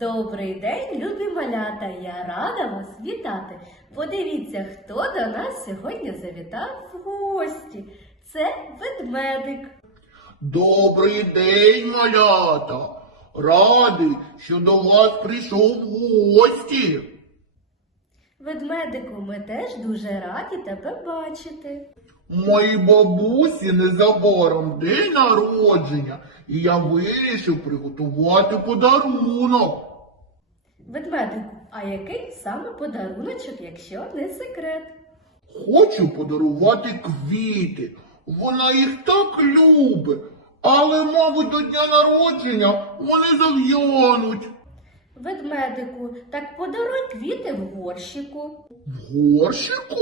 Добрий день, любі малята! Я рада вас вітати. Подивіться, хто до нас сьогодні завітав в гості. Це ведмедик. Добрий день, малята! Радий, що до вас прийшов в гості. Ведмедику, ми теж дуже раді тебе бачити. Моїй бабусі незабаром день народження, і я вирішив приготувати подарунок. Ведмедику, а який саме подаруночок, якщо не секрет? Хочу подарувати квіти. Вона їх так любить, але, мабуть, до дня народження вони зав'януть. Ведмедику, так подаруй квіти в горщику. В горщику?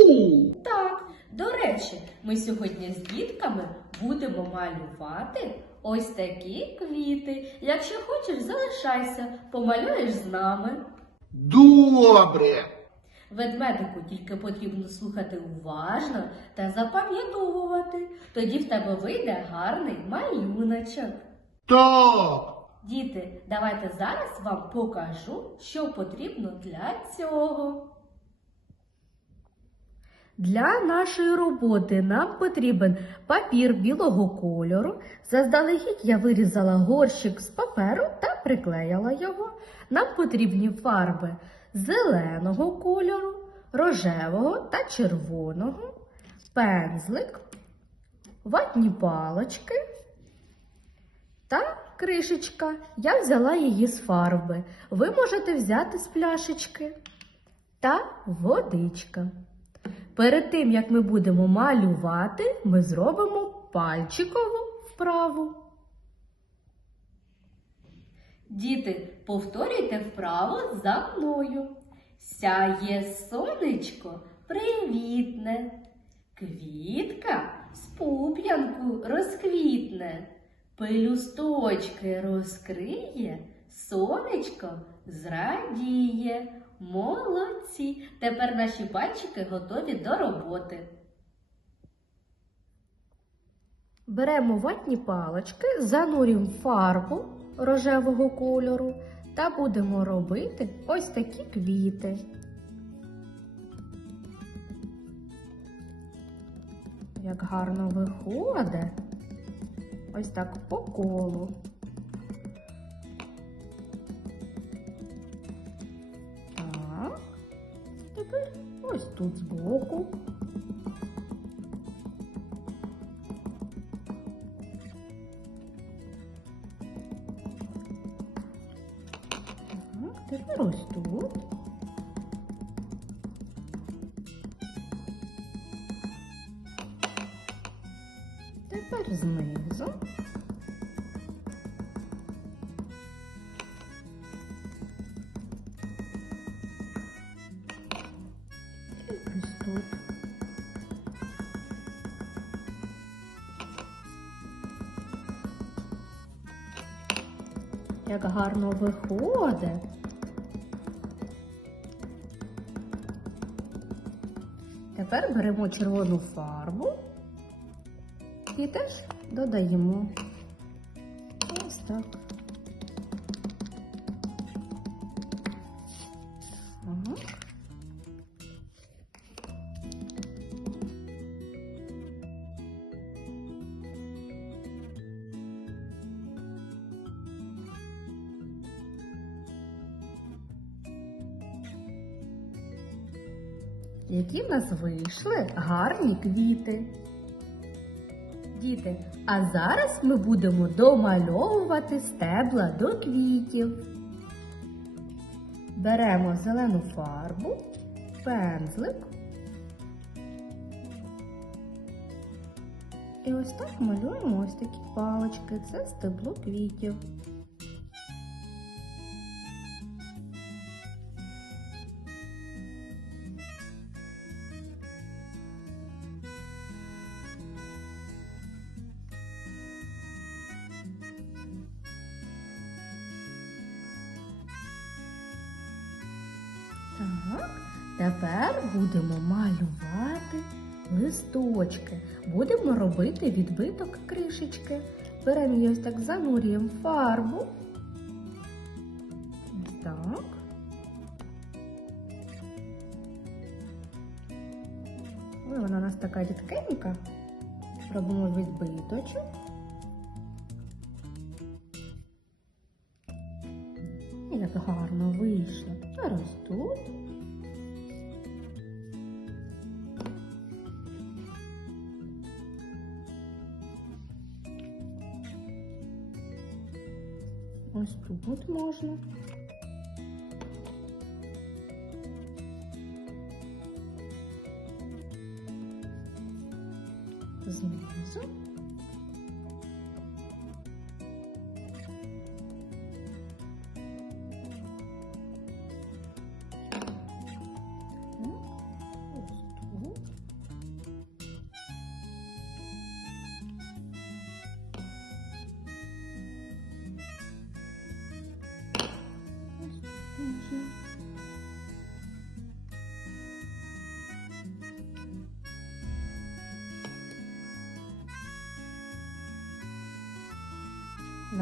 Так, до речі, ми сьогодні з дітками будемо малювати ось такі квіти. Якщо хочеш, залишайся, помалюєш з нами. Добре. Ведмедику тільки потрібно слухати уважно та запам'ятовувати. Тоді в тебе вийде гарний малюночок. Так. Діти, давайте зараз вам покажу, що потрібно для цього. Для нашої роботи нам потрібен папір білого кольору. Заздалегідь я вирізала горщик з паперу та приклеїла його. Нам потрібні фарби зеленого кольору, рожевого та червоного, пензлик, ватні палочки та кришечка. Я взяла її з фарби. Ви можете взяти з пляшечки та водичка. Перед тим, як ми будемо малювати, ми зробимо пальчикову вправу. Діти, повторюйте вправо за мною. Сяє сонечко привітне, квітка з пуп'янку розквітне, пелюсточки розкриє, сонечко зрадіє. Молодці! Тепер наші пальчики готові до роботи. Беремо ватні палочки, занурюємо фарбу рожевого кольору та будемо робити ось такі квіти. Як гарно виходить. Ось так по колу. Ось тут збоку. Так, тепер ось тут. Тепер знизу. Як гарно виходить. Тепер беремо червону фарбу і теж додаємо. Ось так. Які в нас вийшли гарні квіти. Діти, а зараз ми будемо домальовувати стебла до квітів. Беремо зелену фарбу, пензлик. І ось так малюємо ось такі палички. Це стебло квітів. Тепер будемо малювати листочки. Будемо робити відбиток кришечки. Беремо її ось так занурюємо фарбу. Ось так. Ой, вона у нас така рідкенька. Робимо відбиточок. Як гарно вийшло. Зараз тут. Ось тут можна. Знизу.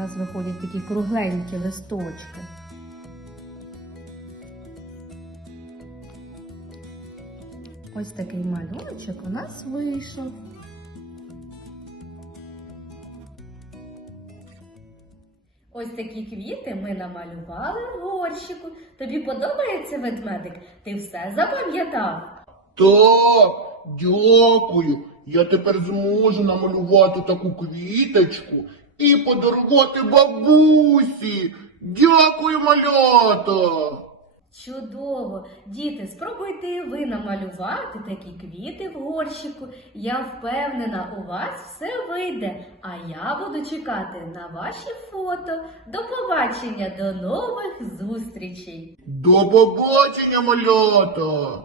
Нас виходять такі кругленькі листочки. Ось такий малюночок у нас вийшов. Ось такі квіти ми намалювали в горщику. Тобі подобається ведмедик? Ти все запам'ятав? Так, дякую. Я тепер зможу намалювати таку квіточку і подарувати бабусі. Дякую, малята. Чудово! Діти, спробуйте і ви намалювати такі квіти в горщику. Я впевнена, у вас все вийде. А я буду чекати на ваші фото. До побачення, до нових зустрічей! До побачення, малята.